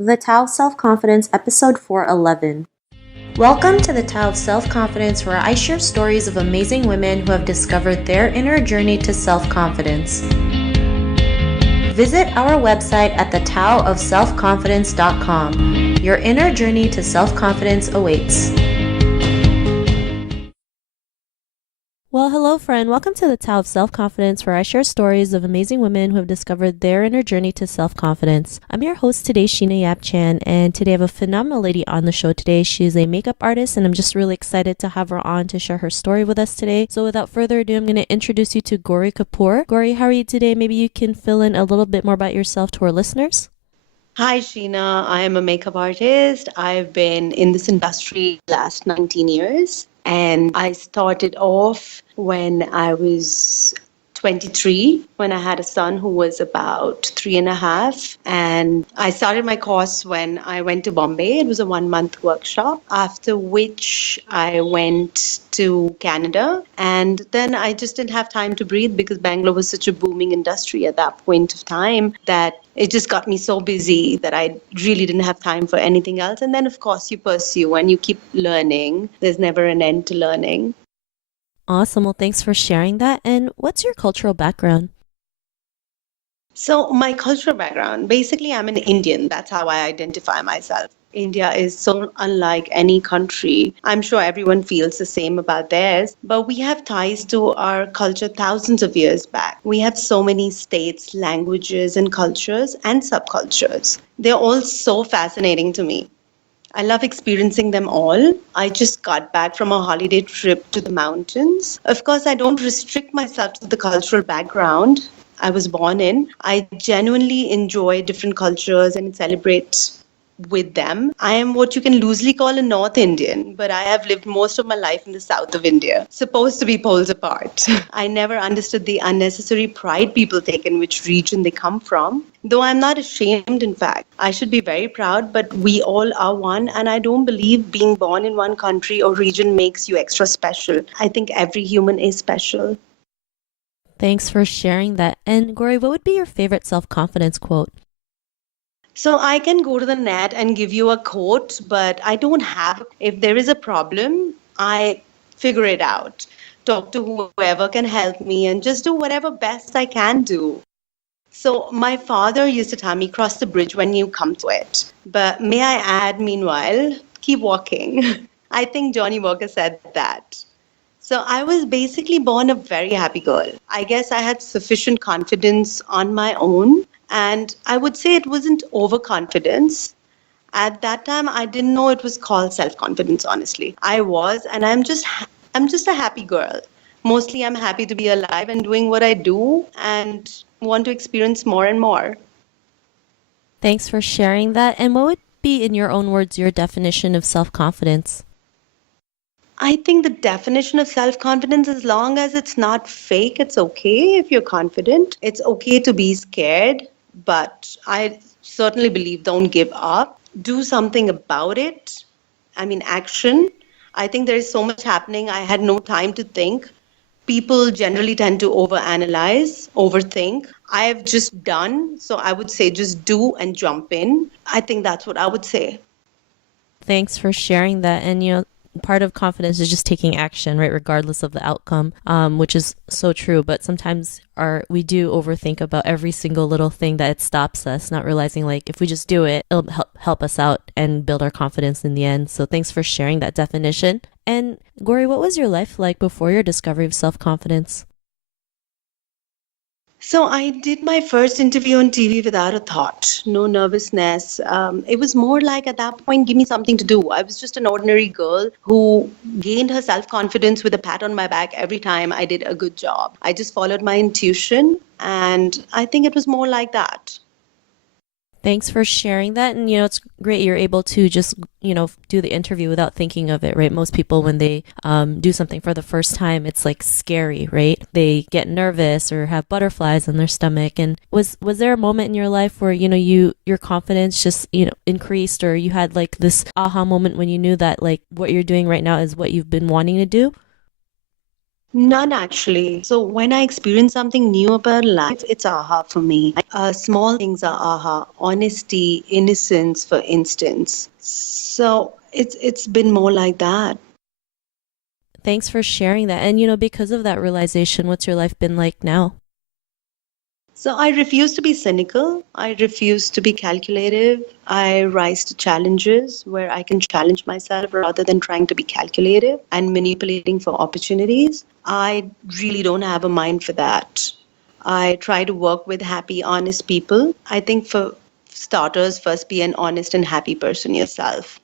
The Tao of Self-Confidence, episode 411. Welcome to the Tao of Self-Confidence, where I share stories of amazing women who have discovered their inner journey to self-confidence. Visit our website at thetaoofselfconfidence.com. Your inner journey to self-confidence awaits. Well, hello friend. Welcome to the Tao of Self-Confidence, where I share stories of amazing women who have discovered their inner journey to self-confidence. I'm your host today, Sheena Yap Chan, and today I have a phenomenal lady on the show today. She's a makeup artist, and I'm just really excited to have her on to share her story with us today. So without further ado, I'm going to introduce you to Gouri Kapur. Gouri, how are you today? Maybe you can fill in a little bit more about yourself to our listeners. Hi, Sheena. I am a makeup artist. I've been in this industry the last 19 years. And I started off when I was 23, when I had a son who was about 3.5. And I started my course when I went to Bombay. It was a 1-month workshop, after which I went to Canada. And then I just didn't have time to breathe because Bangalore was such a booming industry at that point of time that it just got me so busy that I really didn't have time for anything else. And then, of course, you pursue and you keep learning. There's never an end to learning. Awesome. Well, thanks for sharing that. And what's your cultural background? So my cultural background, basically I'm an Indian. That's how I identify myself. India is so unlike any country. I'm sure everyone feels the same about theirs, but we have ties to our culture thousands of years back. We have so many states, languages, and cultures and subcultures. They're all so fascinating to me. I love experiencing them all. I just got back from a holiday trip to the mountains. Of course, I don't restrict myself to the cultural background I was born in. I genuinely enjoy different cultures and celebrate with them. I am what you can loosely call a North Indian, but I have lived most of my life in the south of India, supposed to be poles apart. I never understood the unnecessary pride people take in which region they come from, though I'm not ashamed, in fact. I should be very proud, but we all are one, and I don't believe being born in one country or region makes you extra special. I think every human is special. Thanks for sharing that. And Gouri, what would be your favorite self-confidence quote? So I can go to the net and give you a quote, but I don't have. If there is a problem, I figure it out. Talk to whoever can help me and just do whatever best I can do. So my father used to tell me, cross the bridge when you come to it. But may I add, meanwhile, keep walking. I think Johnny Walker said that. So I was basically born a very happy girl. I guess I had sufficient confidence on my own. And I would say it wasn't overconfidence. At that time, I didn't know it was called self-confidence, honestly. I was, and I'm just a happy girl. Mostly I'm happy to be alive and doing what I do and want to experience more and more. Thanks for sharing that. And what would be, in your own words, your definition of self-confidence? I think the definition of self-confidence, as long as it's not fake, it's okay if you're confident. It's okay to be scared, but I certainly believe don't give up. Do something about it. I mean, action. I think there is so much happening. I had no time to think. People generally tend to overanalyze, overthink. I have just done, so I would say just do and jump in. I think that's what I would say. Thanks for sharing that. And, part of confidence is just taking action, right, regardless of the outcome, which is so true. But sometimes we do overthink about every single little thing that it stops us, not realizing like if we just do it, it'll help us out and build our confidence in the end. So thanks for sharing that definition. And Gouri, what was your life like before your discovery of self-confidence? So I did my first interview on TV without a thought, no nervousness. It was more like at that point, give me something to do. I was just an ordinary girl who gained her self-confidence with a pat on my back every time I did a good job. I just followed my intuition, and I think it was more like that. Thanks for sharing that. And, it's great you're able to just, do the interview without thinking of it, right? Most people, when they do something for the first time, it's like scary, right? They get nervous or have butterflies in their stomach. And was there a moment in your life where, your confidence just, increased, or you had like this aha moment when you knew that like what you're doing right now is what you've been wanting to do? None actually. So when I experience something new about life, it's aha for me. Small things are aha. Honesty, innocence, for instance. So it's been more like that. Thanks for sharing that. And, because of that realization, what's your life been like now? So I refuse to be cynical. I refuse to be calculative. I rise to challenges where I can challenge myself rather than trying to be calculative and manipulating for opportunities. I really don't have a mind for that. I try to work with happy, honest people. I think for starters, first be an honest and happy person yourself.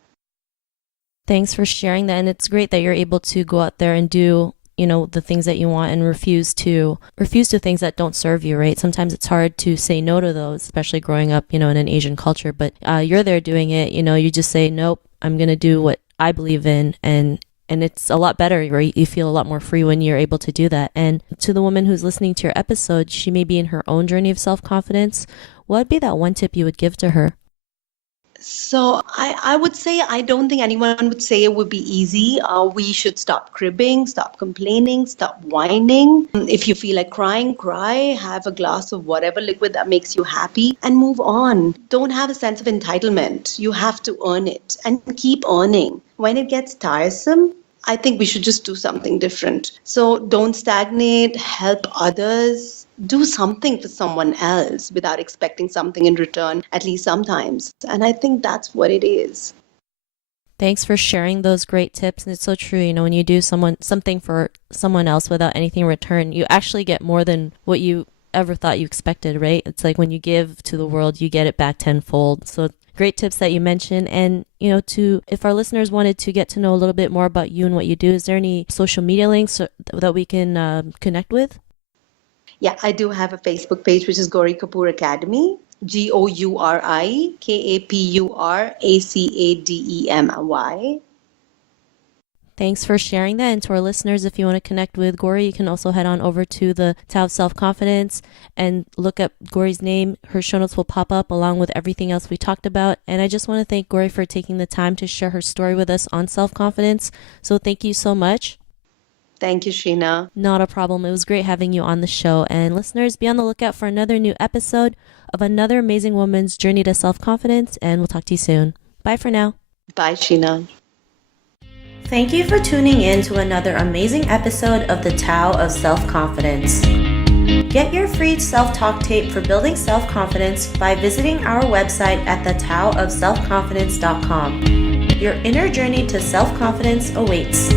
Thanks for sharing that. And it's great that you're able to go out there and do, the things that you want and refuse to things that don't serve you, right? Sometimes it's hard to say no to those, especially growing up, in an Asian culture. But you're there doing it, you just say, nope, I'm going to do what I believe in. And it's a lot better, right? You feel a lot more free when you're able to do that. And to the woman who's listening to your episode, she may be in her own journey of self-confidence. What would be that one tip you would give to her? So I would say I don't think anyone would say it would be easy. We should stop cribbing, stop complaining, stop whining. If you feel like crying, cry, have a glass of whatever liquid that makes you happy and move on. Don't have a sense of entitlement. You have to earn it and keep earning. When it gets tiresome, I think we should just do something different. So don't stagnate, help others, do something for someone else without expecting something in return, at least sometimes. And I think that's what it is. Thanks for sharing those great tips. And it's so true, when you do something for someone else without anything in return, you actually get more than what you ever thought you expected, right? It's like when you give to the world, you get it back tenfold. So great tips that you mentioned. And, if our listeners wanted to get to know a little bit more about you and what you do, is there any social media links that we can connect with? Yeah, I do have a Facebook page, which is Gouri Kapur Academy. GouriKapurAcademy. Thanks for sharing that. And to our listeners, if you want to connect with Gouri, you can also head on over to the Tao of Self-Confidence and look up Gouri's name. Her show notes will pop up along with everything else we talked about. And I just want to thank Gouri for taking the time to share her story with us on self-confidence. So thank you so much. Thank you, Sheena. Not a problem. It was great having you on the show. And listeners, be on the lookout for another new episode of another amazing woman's journey to self-confidence. And we'll talk to you soon. Bye for now. Bye, Sheena. Thank you for tuning in to another amazing episode of the Tao of Self-Confidence. Get your free self-talk tape for building self-confidence by visiting our website at thetaoofselfconfidence.com. Your inner journey to self-confidence awaits.